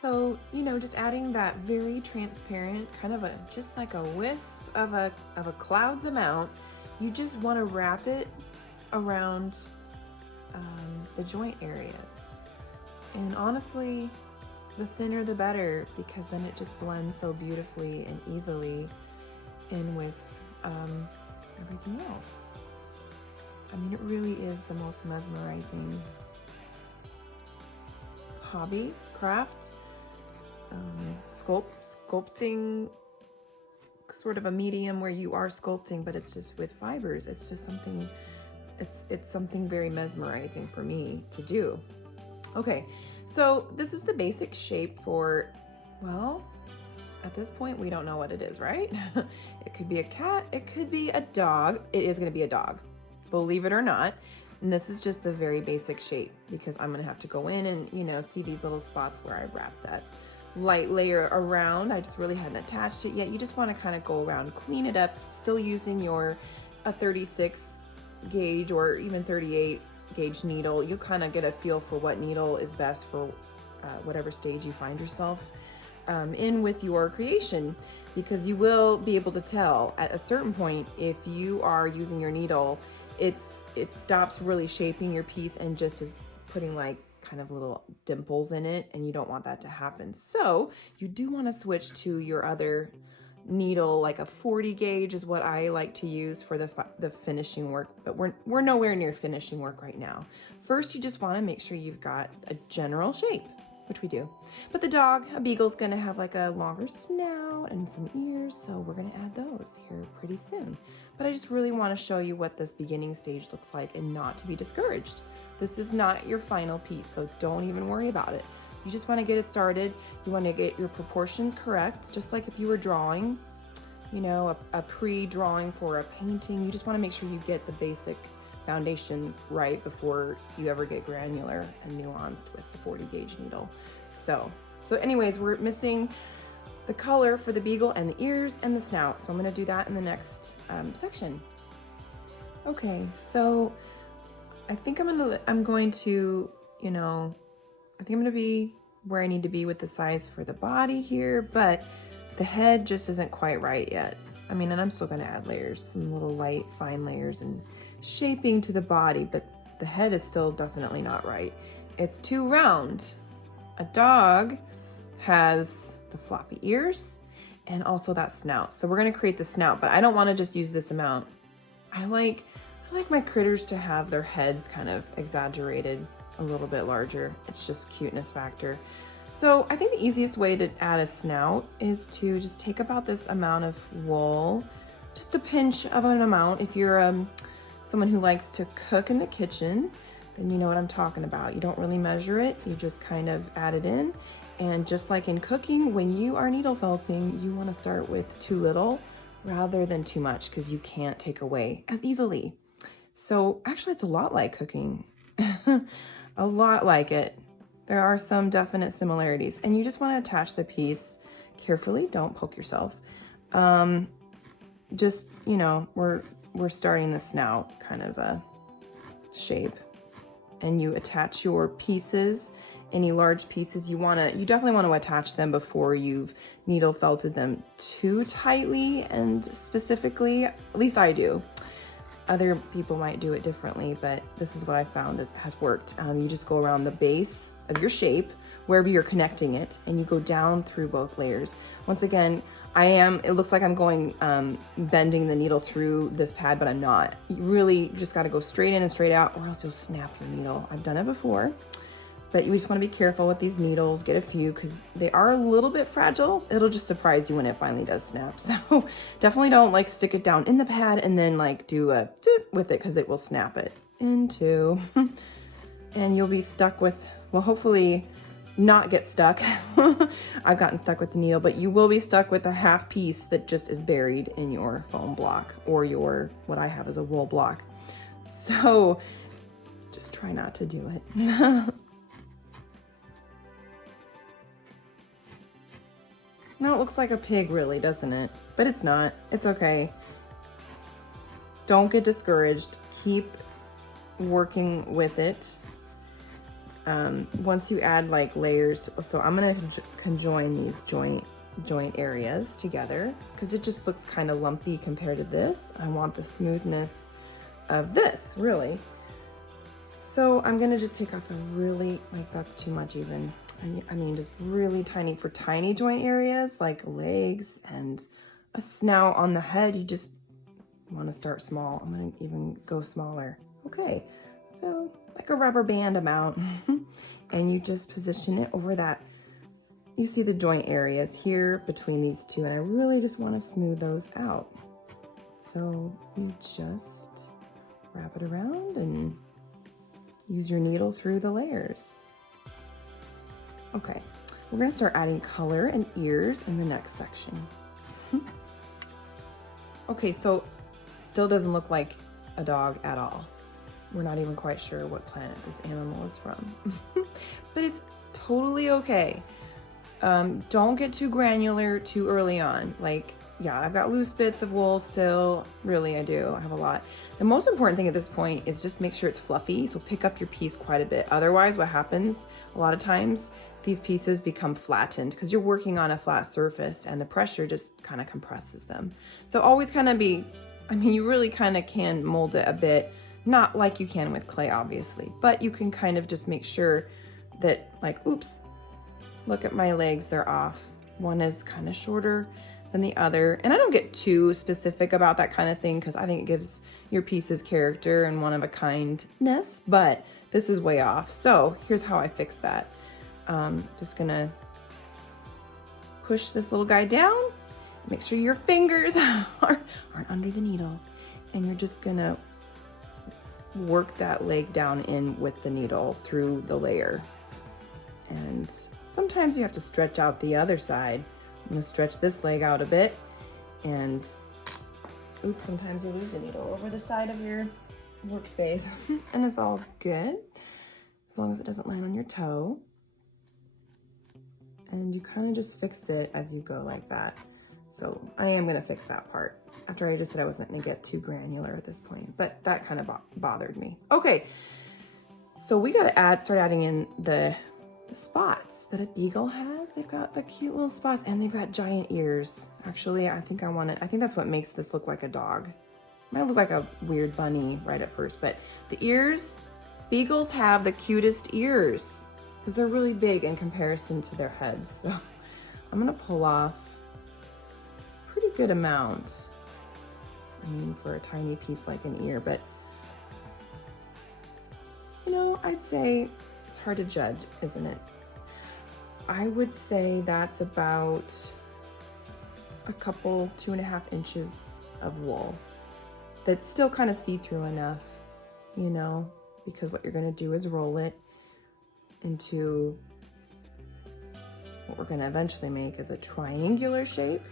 So, just adding that very transparent, kind of just like a wisp of a cloud's amount, you just want to wrap it around the joint areas. And honestly, the thinner the better, because then it just blends so beautifully and easily in with everything else. I mean, it really is the most mesmerizing hobby, craft, sculpting, sort of a medium where you are sculpting, but it's just with fibers. It's just something, it's something very mesmerizing for me to do. Okay, so this is the basic shape for, well, at this point, we don't know what it is, right? It could be a cat, it could be a dog. It is gonna be a dog, believe it or not. And this is just the very basic shape, because I'm gonna have to go in and, see these little spots where I wrapped that light layer around. I just really hadn't attached it yet. You just wanna kind of go around, clean it up, still using a 36 gauge or even 38 gauge needle. You kind of get a feel for what needle is best for whatever stage you find yourself in with your creation, because you will be able to tell at a certain point if you are using your needle, it stops really shaping your piece and just is putting like kind of little dimples in it, and you don't want that to happen. So you do want to switch to your other needle, like a 40 gauge is what I like to use for the finishing work, but we're nowhere near finishing work right now. First, you just want to make sure you've got a general shape, which we do. But the dog, a beagle's gonna have like a longer snout and some ears, so we're gonna add those here pretty soon. But I just really want to show you what this beginning stage looks like, and not to be discouraged. This is not your final piece, so don't even worry about it. You just want to get it started. You want to get your proportions correct, just like if you were drawing, a pre-drawing for a painting. You just want to make sure you get the basic foundation right before you ever get granular and nuanced with the 40 gauge needle. So anyways, we're missing the color for the beagle and the ears and the snout. So I'm going to do that in the next section. Okay, so I think I'm going to be where I need to be with the size for the body here, but the head just isn't quite right yet. I mean, and I'm still going to add layers, some little light, fine layers and shaping to the body, but the head is still definitely not right. It's too round. A dog has the floppy ears and also that snout. So we're going to create the snout, but I don't want to just use this amount. I like my critters to have their heads kind of exaggerated a little bit larger. It's just cuteness factor. So I think the easiest way to add a snout is to just take about this amount of wool, just a pinch of an amount. If you're someone who likes to cook in the kitchen, then you know what I'm talking about. You don't really measure it, you just kind of add it in. And just like in cooking, when you are needle felting, you want to start with too little rather than too much, because you can't take away as easily. So actually it's a lot like cooking, a lot like it. There are some definite similarities, and you just want to attach the piece carefully. Don't poke yourself. Just, we're starting the snout kind of a shape, and you attach your pieces. Any large pieces you definitely want to attach them before you've needle felted them too tightly and specifically. At least I do. Other people might do it differently, but this is what I found that has worked. You just go around the base of your shape, wherever you're connecting it, and you go down through both layers. Once again, it looks like I'm going, bending the needle through this pad, but I'm not. You really just gotta go straight in and straight out, or else you'll snap your needle. I've done it before, but you just wanna be careful with these needles. Get a few, because they are a little bit fragile. It'll just surprise you when it finally does snap. So definitely don't stick it down in the pad and then do a dip with it, because it will snap it in two. And you'll be stuck with, well, hopefully not get stuck. I've gotten stuck with the needle, but you will be stuck with a half piece that just is buried in your foam block, or what I have is a wool block. So just try not to do it. Now it looks like a pig, really, doesn't it? But it's not. It's okay. Don't get discouraged. Keep working with it. once you add like layers, so I'm gonna conjoin these joint areas together because it just looks kind of lumpy compared to this. I want the smoothness of this, really. So I'm gonna just take off a really, like that's too much even. I mean, just really tiny, for tiny joint areas like legs and a snout on the head, you just wanna start small. I'm gonna even go smaller. Okay, so like a rubber band amount. And you just position it over that. You see the joint areas here between these two, and I really just wanna smooth those out. So you just wrap it around and use your needle through the layers. Okay, we're gonna start adding color and ears in the next section. Okay, so still doesn't look like a dog at all. We're not even quite sure what planet this animal is from. But it's totally okay. Don't get too granular too early on. Like, yeah, I've got loose bits of wool still. Really, I do. I have a lot. The most important thing at this point is just make sure it's fluffy. So pick up your piece quite a bit. Otherwise, what happens a lot of times, these pieces become flattened because you're working on a flat surface and the pressure just kind of compresses them. So always kind of you really kind of can mold it a bit, not like you can with clay, obviously, but you can kind of just make sure that, like, oops, look at my legs, they're off. One is kind of shorter than the other. And I don't get too specific about that kind of thing because I think it gives your pieces character and one of a kindness, but this is way off. So here's how I fix that. Just gonna push this little guy down, make sure your fingers aren't under the needle, and you're just gonna work that leg down in with the needle through the layer. And sometimes you have to stretch out the other side. I'm gonna stretch this leg out a bit, and oops, sometimes you lose a needle over the side of your workspace. And it's all good, as long as it doesn't land on your toe. And you kind of just fix it as you go like that. So I am gonna fix that part after I just said I wasn't gonna get too granular at this point, but that kind of bothered me. Okay, so we gotta start adding in the spots that a beagle has. They've got the cute little spots and they've got giant ears. Actually, I think that's what makes this look like a dog. Might look like a weird bunny right at first, but the ears, beagles have the cutest ears because they're really big in comparison to their heads. So I'm gonna pull off a pretty good amount. I mean, for a tiny piece like an ear, but you know, I'd say it's hard to judge, isn't it? I would say that's about a couple, 2.5 inches of wool. That's still kind of see-through enough, you know, because what you're gonna do is roll it into what we're gonna eventually make is a triangular shape.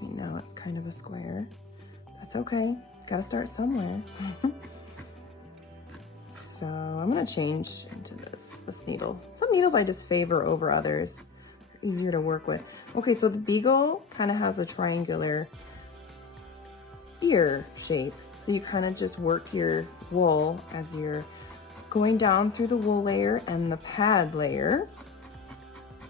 Right now it's kind of a square. That's okay, gotta start somewhere. So I'm gonna change into this needle. Some needles I just favor over others. They're easier to work with. Okay, so the beagle kind of has a triangular ear shape. So you kind of just work your wool as you're going down through the wool layer and the pad layer.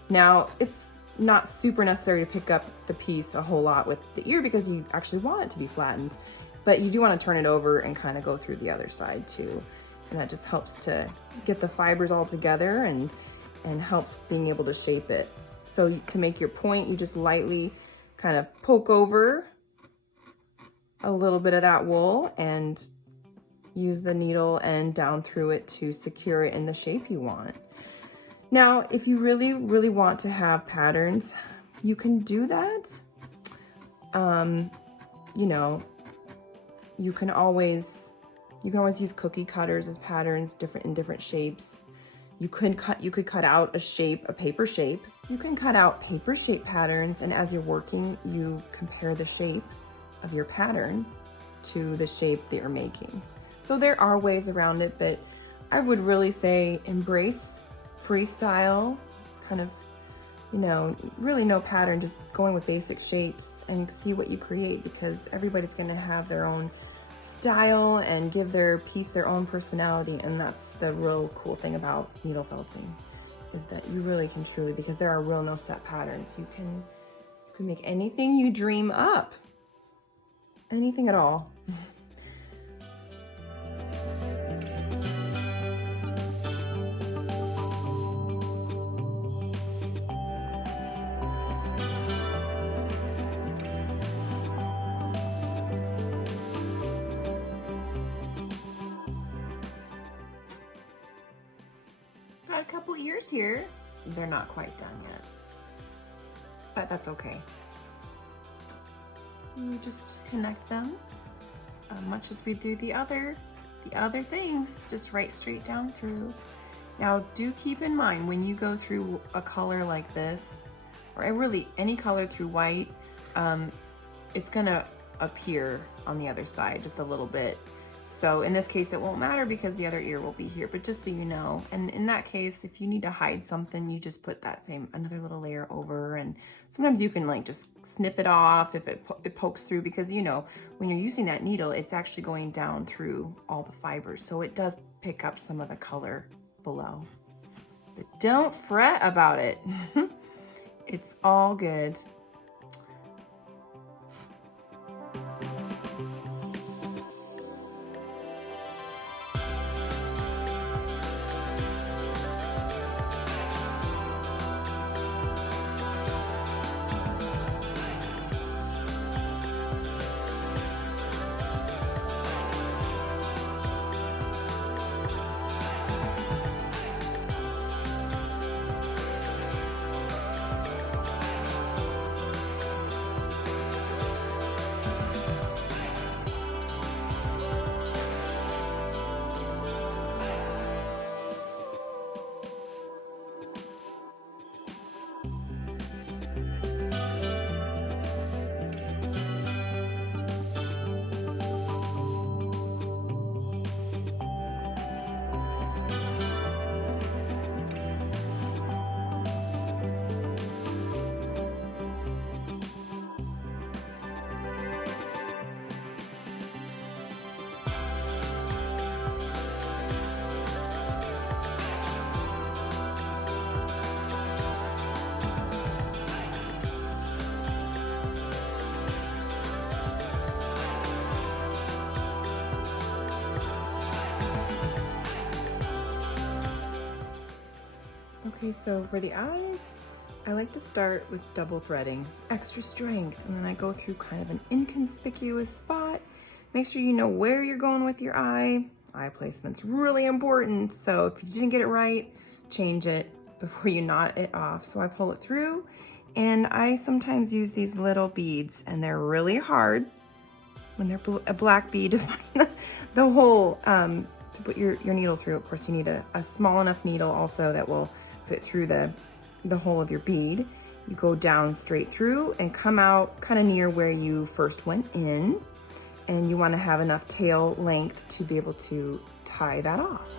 Now, it's not super necessary to pick up the piece a whole lot with the ear because you actually want it to be flattened, but you do want to turn it over and kind of go through the other side too. And that just helps to get the fibers all together and helps being able to shape it. So to make your point, you just lightly kind of poke over a little bit of that wool and use the needle and down through it to secure it in the shape you want. Now, if you really, really want to have patterns, you can do that. You know, you can always use cookie cutters as patterns, in different shapes. You could cut out a paper shape. You can cut out paper shape patterns, and as you're working, you compare the shape of your pattern to the shape that you're making. So there are ways around it, but I would really say embrace freestyle, kind of, you know, really no pattern, just going with basic shapes and see what you create, because everybody's gonna have their own style and give their piece their own personality. And that's the real cool thing about needle felting, is that you really can truly, because there are real no set patterns, you can make anything you dream up. Anything at all. Got a couple ears here. They're not quite done yet, but that's okay. You just connect them, much as we do the other things, just right straight down through. Now do keep in mind, when you go through a color like this, or really any color through white, it's gonna appear on the other side just a little bit. So in this case, it won't matter because the other ear will be here, but just so you know. And in that case, if you need to hide something, you just put that another little layer over, and sometimes you can like just snip it off if it pokes through, because you know, when you're using that needle, it's actually going down through all the fibers. So it does pick up some of the color below, but don't fret about it. It's all good. Okay, so for the eyes, I like to start with double threading, extra strength, and then I go through kind of an inconspicuous spot. Make sure you know where you're going with your eye. Eye placement's really important, so if you didn't get it right, change it before you knot it off. So I pull it through, and I sometimes use these little beads, and they're really hard when they're a black bead to find the hole to put your needle through. Of course, you need a small enough needle also that will fit through the hole of your bead. You go down straight through and come out kind of near where you first went in, and you want to have enough tail length to be able to tie that off.